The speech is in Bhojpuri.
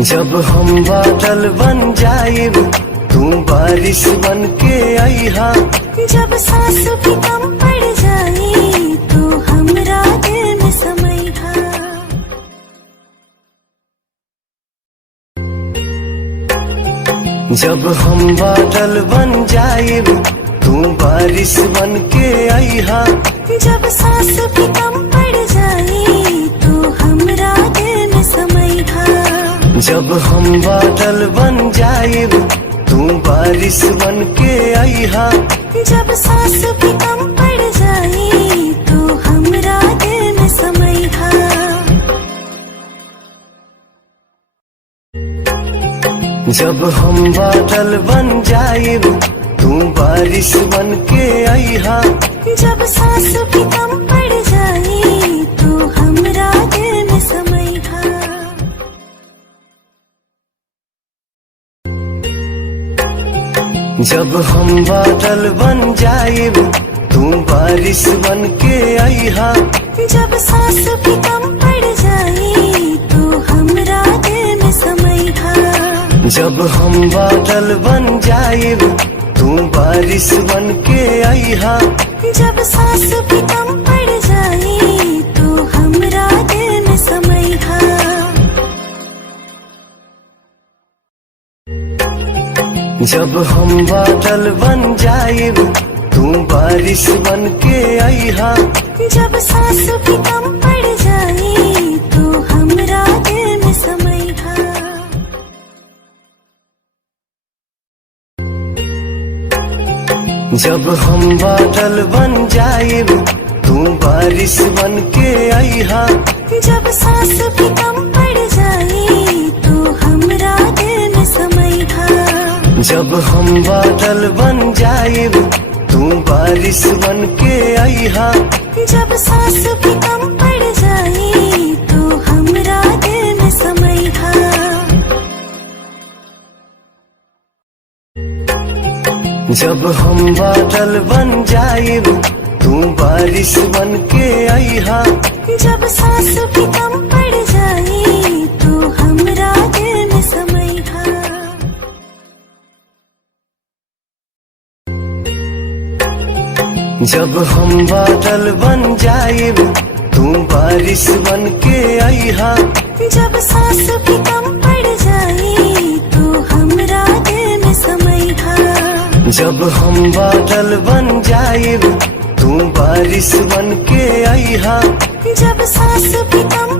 जब हम बादल बन जाएब तू बारिश बन के आईहा। जब सांस भी कम पड़ जाए तो हमरा दिल में समैहा। जब हम बादल बन जाएब तू बारिश बन के आईहा। जब सांस भी कम पड़ जाए तो हमरा दिल में समैहा। जब हम बादल बन जाएब तू बारिश बन के आईहा। जब सांस भी कम पड़ जाए तो हमरा दिल में समैहा। जब हम बादल बन जाएब तू बारिश बन के आईहा। जब सांस भी कम पड़ जाए तो हमरा दिल में समैहा। जब हम बादल बन जाएब तू बारिश बन के आईहा। जब सांस भी कम पड़ जाए तो हमरा दिल में समैहा। जब हम बादल बन जाएब तू बारिश बन के आईहा। जब सांस भी कम पड़ जाए तो हमरा दिल में समैहा। जब हम बादल बन जाएब तू बारिश बन के आईहा। जब सांस भी कम पड़ जाए तो हमरा दिल में समैहा। जब हम बादल बन जाएब तू बारिश बन के आईहा। जब सांस भी कम पड़ जाए तो हमरा दिल में समैहा। जब हम बादल बन जाएब तू बारिश बन के आईहा। जब सांस भी कम पड़ जाए तो हमरा दिल में समैहा। जब हम बादल बन जाएब तू बारिश बन के आईहा। जब सांस भी कम पड़ जाए तो हमरा दिल में समैहा। जब हम बादल बन जाएब तू बारिश बन के आईहा। जब सांस भी कम पड़ जाए तो हमरा दिल में समैहा। जब हम बादल बन जाएब तू बारिश बन के आईहा। जब सांस भी कम